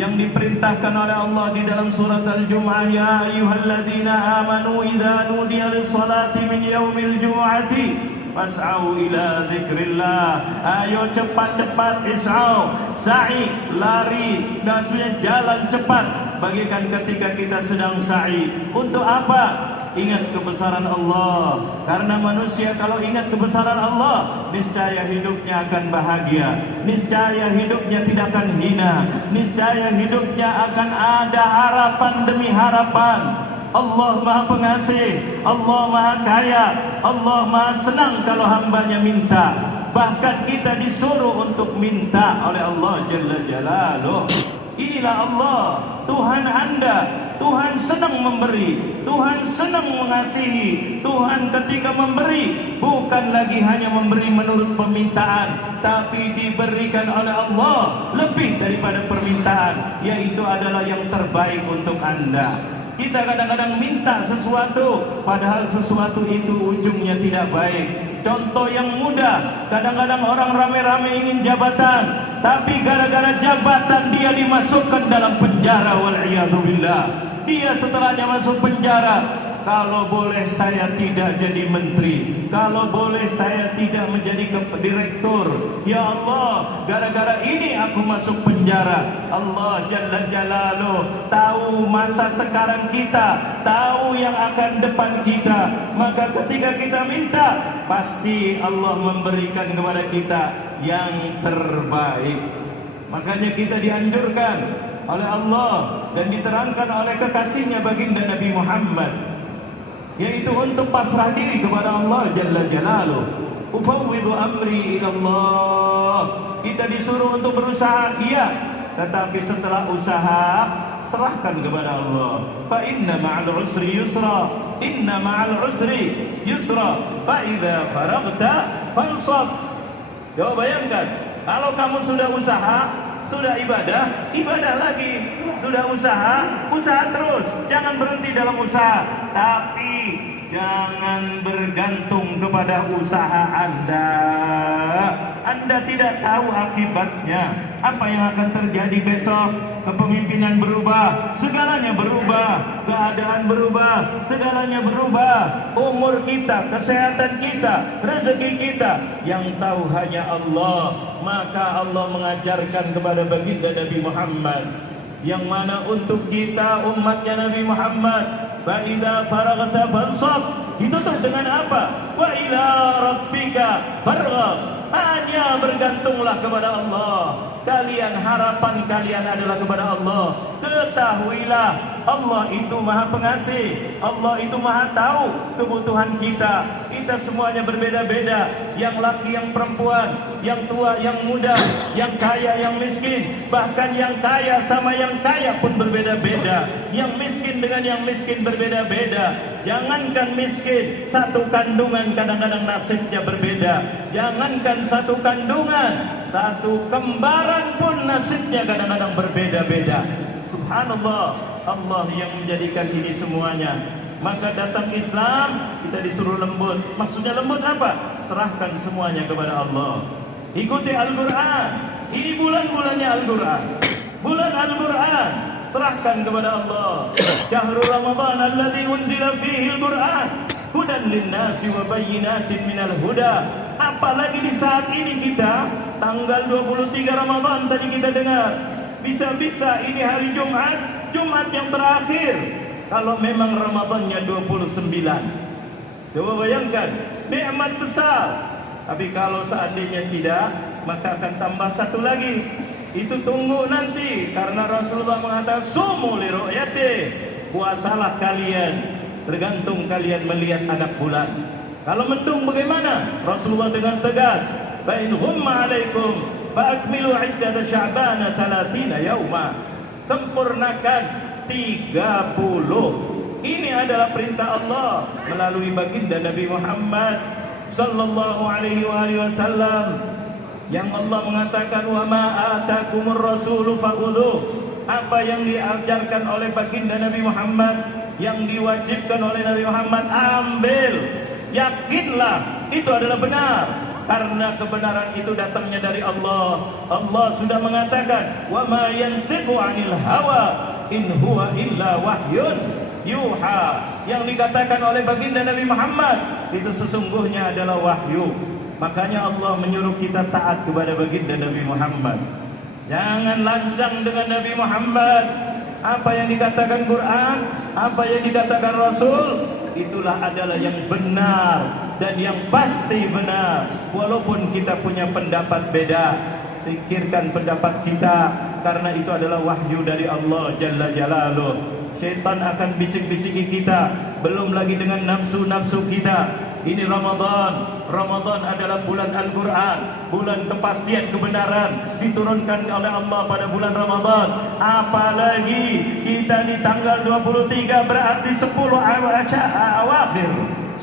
yang diperintahkan oleh Allah di dalam surat Al-Jumu'ah, ya ayyuhalladzina amanu idza nudiya lis-salati min yaumil jumu'ati fas'au ila dzikrillah. Ayo cepat-cepat is'au, sa'i, lari, maksudnya jalan cepat bagaikan ketika kita sedang sa'i. Untuk apa? Ingat kebesaran Allah. Karena manusia kalau ingat kebesaran Allah, niscaya hidupnya akan bahagia, niscaya hidupnya tidak akan hina, niscaya hidupnya akan ada harapan demi harapan. Allah Maha Pengasih, Allah Maha Kaya, Allah Maha senang kalau hambanya minta. Bahkan kita disuruh untuk minta oleh Allah Jalla Jalaluh. Inilah Allah, Tuhan Anda. Tuhan senang memberi, Tuhan senang mengasihi. Tuhan ketika memberi bukan lagi hanya memberi menurut permintaan, tapi diberikan oleh Allah lebih daripada permintaan, yaitu adalah yang terbaik untuk Anda. Kita kadang-kadang minta sesuatu, padahal sesuatu itu ujungnya tidak baik. Contoh yang mudah, kadang-kadang orang rame-rame ingin jabatan, tapi gara-gara jabatan dia dimasukkan dalam penjara, wal'iyadzubillah. Dia setelahnya masuk penjara, kalau boleh saya tidak jadi menteri, kalau boleh saya tidak menjadi direktur. Ya Allah, gara-gara ini aku masuk penjara. Allah Jalla Jalaluh tahu masa sekarang kita, tahu yang akan depan kita. Maka ketika kita minta, pasti Allah memberikan kepada kita yang terbaik. Makanya kita dianjurkan oleh Allah dan diterangkan oleh kekasihnya baginda Nabi Muhammad, yaitu untuk pasrah diri kepada Allah Jalla Jalaluh. Ufawwidhu amri ila Allah. Kita disuruh untuk berusaha, iya, tetapi setelah usaha serahkan kepada Allah. Fa inna ma'al usri yusra, inna ma'al usri yusra, fa idza faragta fansab. Coba bayangkan, kalau kamu sudah usaha, sudah ibadah, ibadah lagi. Sudah usaha, usaha terus. Jangan berhenti dalam usaha, tapi jangan bergantung kepada usaha Anda. Anda tidak tahu akibatnya, apa yang akan terjadi besok. Kepemimpinan berubah, segalanya berubah, keadaan berubah, segalanya berubah. Umur kita, kesehatan kita, rezeki kita, yang tahu hanya Allah. Maka Allah mengajarkan kepada baginda Nabi Muhammad, yang mana untuk kita umatnya Nabi Muhammad, fa idza faraghta fansab, ditutup dengan apa? Wa ila rabbika farghab. Hanya bergantunglah kepada Allah. Kalian, harapan kalian adalah kepada Allah. Ketahuilah, Allah itu Maha Pengasih, Allah itu Maha tahu kebutuhan kita. Kita semuanya berbeda-beda, yang laki, yang perempuan, yang tua, yang muda, yang kaya, yang miskin. Bahkan yang kaya sama yang kaya pun berbeda-beda. Yang miskin dengan yang miskin berbeda-beda. Jangankan miskin, satu kandungan kadang-kadang nasibnya berbeda. Jangankan satu kandungan, satu kembaran pun nasibnya kadang-kadang berbeda-beda. Subhanallah, Allah yang menjadikan ini semuanya. Maka datang Islam, kita disuruh lembut. Maksudnya lembut apa? Serahkan semuanya kepada Allah. Ikuti Al-Quran. Ini bulan-bulannya Al-Quran, bulan Al-Quran. Serahkan kepada Allah. Syahrul Ramadan alladzi unzila fihi Al-Quran hudan linnasi wa bayyinatin minal huda. Apalagi di saat ini kita tanggal 23 Ramadan tadi kita dengar. Bisa-bisa ini hari Jumat, Jumat yang terakhir. Kalau memang Ramadannya 29. Coba bayangkan, nikmat besar. Tapi kalau seandainya tidak, maka akan tambah satu lagi. Itu tunggu nanti, karena Rasulullah mengatakan sumu li ru'yati, puasalah kalian tergantung kalian melihat anak bulan. Kalau mendung bagaimana? Rasulullah dengan tegas, fa in ghumma 'alaikum fa akmilu 'iddata sya'ban 30 yauma. Sempurnakan 30. Ini adalah perintah Allah melalui baginda Nabi Muhammad sallallahu alaihi wasallam. Yang Allah mengatakan, wa ma atakumur rasulu fakhudhuh. Apa yang diajarkan oleh baginda Nabi Muhammad, yang diwajibkan oleh Nabi Muhammad, ambil. Yakinlah itu adalah benar. karena kebenaran itu datangnya dari Allah. Allah sudah mengatakan, wa ma yantiqu 'anil hawa in huwa illa wahyun yuha. Yang dikatakan oleh baginda Nabi Muhammad itu sesungguhnya adalah wahyu. Makanya Allah menyuruh kita taat kepada baginda Nabi Muhammad. Jangan lancang dengan Nabi Muhammad. Apa yang dikatakan Quran, apa yang dikatakan Rasul, itulah adalah yang benar dan yang pasti benar. Walaupun kita punya pendapat beda, singkirkan pendapat kita, karena itu adalah wahyu dari Allah Jalla Jalaluh. Syaitan akan bisik-bisiki kita, belum lagi dengan nafsu-nafsu kita. Ini Ramadan. Ramadan adalah bulan Al-Quran, bulan kepastian kebenaran, diturunkan oleh Allah pada bulan Ramadan. Apalagi kita di tanggal 23, berarti 10 awakhir.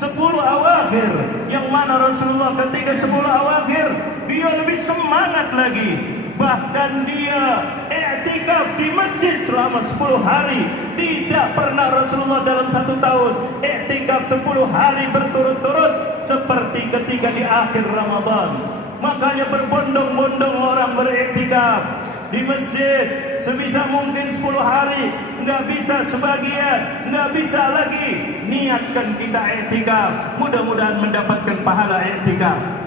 10 awakhir, yang mana Rasulullah ketika 10 awakhir dia lebih semangat lagi. Bahkan dia i'tikaf di masjid selama 10 hari. Tidak pernah Rasulullah dalam 1 tahun i'tikaf 10 hari berturut-turut seperti ketika di akhir Ramadan. Makanya berbondong-bondong orang beriktikaf di masjid, sebisa mungkin 10 hari. Nggak bisa sebagian, nggak bisa lagi. Niatkan kita iktikaf, mudah-mudahan mendapatkan pahala iktikaf.